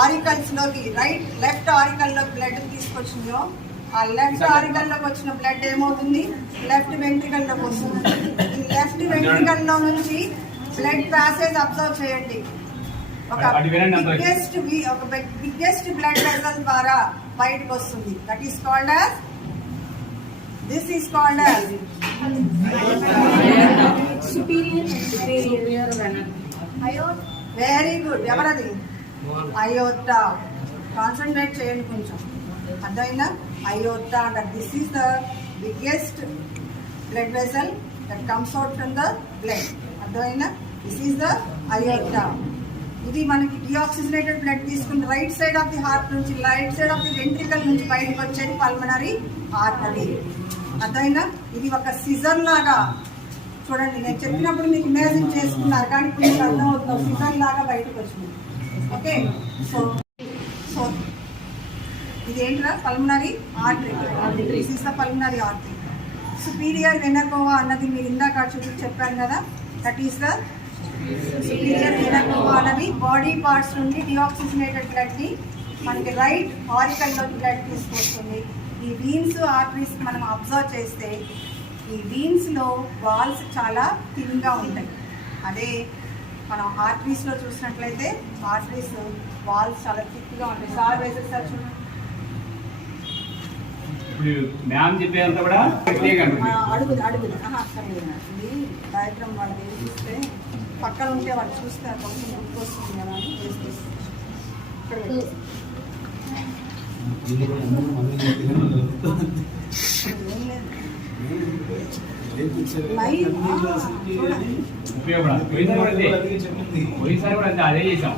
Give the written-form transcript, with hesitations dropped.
Auricles లోకి left ఆరికల్ లో blood తీసుకొచ్చిందో ఆ లెఫ్ట్ ఆరికల్ లోకి వచ్చిన బ్లడ్ ఏమవుతుంది, లెఫ్ట్ వెంట్రికల్ లోకి వస్తుంది. ఈ లెఫ్ట్ వెంట్రికల్ లో నుంచి బ్లడ్ ప్యాసేజ్ అబ్జర్వ్ చేయండి. ఒక బిగ్గెస్ట్ బ్లడ్ వెసల్ ద్వారా బయటకు వస్తుంది. That is called as this is called as superior very good. ఎవరది? అయోర్టా. కాన్సన్ట్రేట్ చేయండి కొంచెం, అర్థమైందా? అయోర్టా అంటారు. This is the biggest blood vessel that comes out from the blood. అర్థమైందా? This is the aorta. ఇది మనకి డిఆక్సిజనేటెడ్ బ్లడ్ తీసుకుని right side of the heart నుంచి right side of the ventricle నుంచి బయటకు వచ్చేది పల్మనరీ ఆర్టరీ. అర్థమైందా? ఇది ఒక సిజర్ లాగా చూడండి. నేను చెప్పినప్పుడు మీకు ఇమాజిన్ చేసుకున్నారు, కానీ ఇప్పుడు మీకు అర్థమవుతుంది. సిజర్ లాగా బయటకు వచ్చింది. ఓకే, సో ఇది ఏంట్రా? Pulmonary artery. This is the pulmonary artery. Superior vena cava అన్నది మీరు ఇందాక చెప్పాను కదా, that is the superior vena cava అన్నది బాడీ పార్ట్స్ నుండి డిఆక్సిజనేటెడ్ బ్లడ్ ని మనకి రైట్ ఆరికల్ లో బ్లడ్ తీసుకొస్తుంది. ఈ వీన్స్ ఆర్టరీస్ మనం అబ్జర్వ్ చేస్తే ఈ వీన్స్ లో వాల్స్ చాలా థిన్ గా ఉంటాయి. అదే మనం ఆర్టరీస్ లో చూసినట్లయితే ఆర్టరీస్ వాల్స్ చాలా థిక్ గా ఉంటాయి. సార్ వేసేది సార్ చూడండి. అడుగుది ఇది డయాగ్రామ్ వాళ్ళు వేసిస్తే పక్కన ఉంటే వాళ్ళు చూస్తే కొంచెం గుర్తొస్తుంది కదా అని వేసేసి ఉపయోగపడాలి. పోయినసారి కూడా అదే చేసాం.